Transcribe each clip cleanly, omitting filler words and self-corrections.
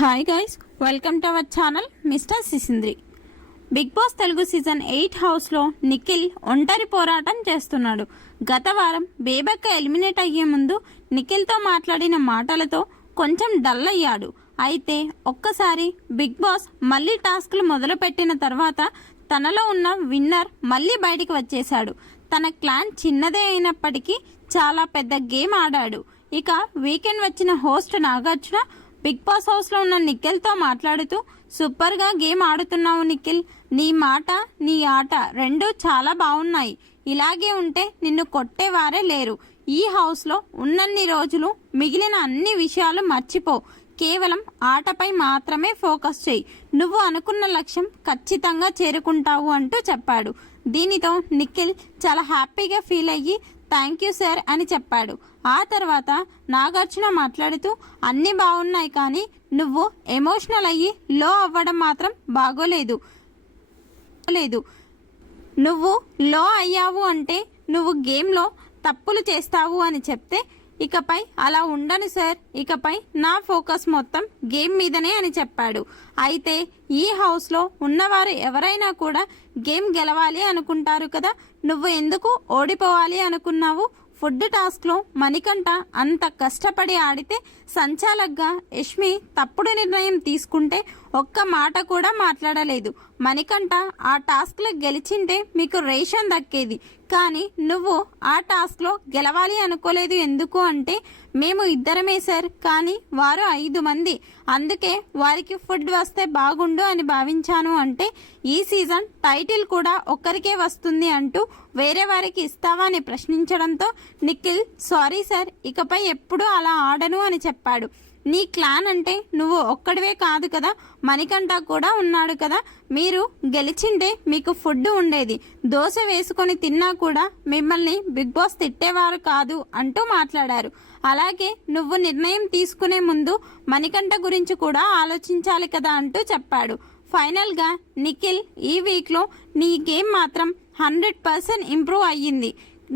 Hi guys, welcome to our channel mister Sisindri. Bigg Boss Telugu season 8 హౌస్లో నిఖిల్ ఒంటరి పోరాటం చేస్తున్నాడు. గత వారం బేబక్క ఎలిమినేట్ అయ్యే ముందు నిఖిల్తో మాట్లాడిన మాటలతో కొంచెం డల్ అయ్యాడు. అయితే ఒక్కసారి బిగ్ బాస్ మళ్ళీ టాస్క్లు మొదలుపెట్టిన తర్వాత తనలో ఉన్న విన్నర్ మళ్ళీ బయటికి వచ్చేశాడు. తన క్లాన్ చిన్నదే అయినప్పటికీ చాలా పెద్ద గేమ్ ఆడాడు. ఇక వీకెండ్ వచ్చిన హోస్ట్ నాగార్జున బిగ్ బాస్ హౌస్లో ఉన్న నిఖిల్తో మాట్లాడుతూ, సూపర్గా గేమ్ ఆడుతున్నావు నిఖిల్, నీ మాట నీ ఆట రెండూ చాలా బాగున్నాయి, ఇలాగే ఉంటే నిన్ను కొట్టేవారే లేరు. ఈ హౌస్లో ఉన్నన్ని రోజులు మిగిలిన అన్ని విషయాలు మర్చిపో, కేవలం ఆటపై మాత్రమే ఫోకస్ చేయి, నువ్వు అనుకున్న లక్ష్యం ఖచ్చితంగా చేరుకుంటావు అంటూ చెప్పాడు. దీనితో నిఖిల్ చాలా హ్యాపీగా ఫీల్ అయ్యి థ్యాంక్ యూ సార్ అని చెప్పాడు. ఆ తర్వాత నాగార్జున మాట్లాడుతూ, అన్నీ బాగున్నాయి కానీ నువ్వు ఎమోషనల్ అయ్యి లో అవ్వడం మాత్రం బాగోలేదు. నువ్వు లో అయ్యావు అంటే నువ్వు గేమ్లో తప్పులు చేస్తావు అని చెప్తే, ఇకపై అలా ఉండను సార్, ఇకపై నా ఫోకస్ మొత్తం గేమ్ మీదనే అని చెప్పాడు. అయితే ఈ హౌస్లో ఉన్నవారు ఎవరైనా కూడా గేమ్ గెలవాలి అనుకుంటారు కదా, నువ్వు ఎందుకు ఓడిపోవాలి అనుకున్నావు? ఫుడ్ టాస్క్లో మణికంఠ అంత కష్టపడి ఆడితే సంచాలక్గా యష్మి తప్పుడు నిర్ణయం తీసుకుంటే ఒక్క మాట కూడా మాట్లాడలేదు. మణికంఠ ఆ టాస్క్లో గెలిచింటే మీకు రేషన్ దక్కేది, కానీ నువ్వు ఆ టాస్క్లో గెలవాలి అనుకోలేదు. ఎందుకు అంటే, మేము ఇద్దరమే సార్, కానీ వారు 5 మంది, అందుకే వారికి ఫుడ్ వస్తే బాగుండు అని భావించాను అంటే, ఈ సీజన్ టైటిల్ కూడా ఒక్కరికే వస్తుంది అంటూ వేరే వారికి ఇస్తావా అని ప్రశ్నించడంతో నిఖిల్, సారీ సార్, ఇకపై ఎప్పుడూ అలా ఆడను అని చెప్పాడు. నీ క్లాన్ అంటే నువ్వు ఒక్కడివే కాదు కదా, మణికంఠ కూడా ఉన్నాడు కదా, మీరు గెలిచింటే మీకు ఫుడ్ ఉండేది, దోశ వేసుకొని తిన్నా కూడా మిమ్మల్ని బిగ్ బాస్ తిట్టేవారు కాదు అంటూ మాట్లాడారు. అలాగే నువ్వు నిర్ణయం తీసుకునే ముందు మణికంఠ గురించి కూడా ఆలోచించాలి కదా అంటూ చెప్పాడు. ఫైనల్గా నిఖిల్, ఈ వీక్లో నీ గేమ్ మాత్రం 100% ఇంప్రూవ్ అయ్యింది.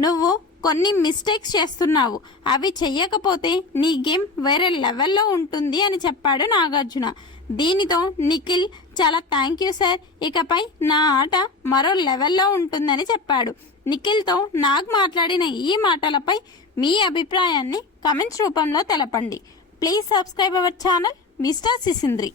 నువ్వు కొన్ని మిస్టేక్స్ చేస్తున్నావు, అవి చెయ్యకపోతే నీ గేమ్ వేరే లెవెల్లో ఉంటుంది అని చెప్పాడు నాగార్జున. దీనితో నిఖిల్ చాలా థ్యాంక్ యూ సార్, ఇకపై నా ఆట మరో లెవెల్లో ఉంటుందని చెప్పాడు. నిఖిల్తో నాగ్ మాట్లాడిన ఈ మాటలపై మీ అభిప్రాయాన్ని కమెంట్స్ రూపంలో తెలపండి. Please subscribe our channel mister సిసింద్రి.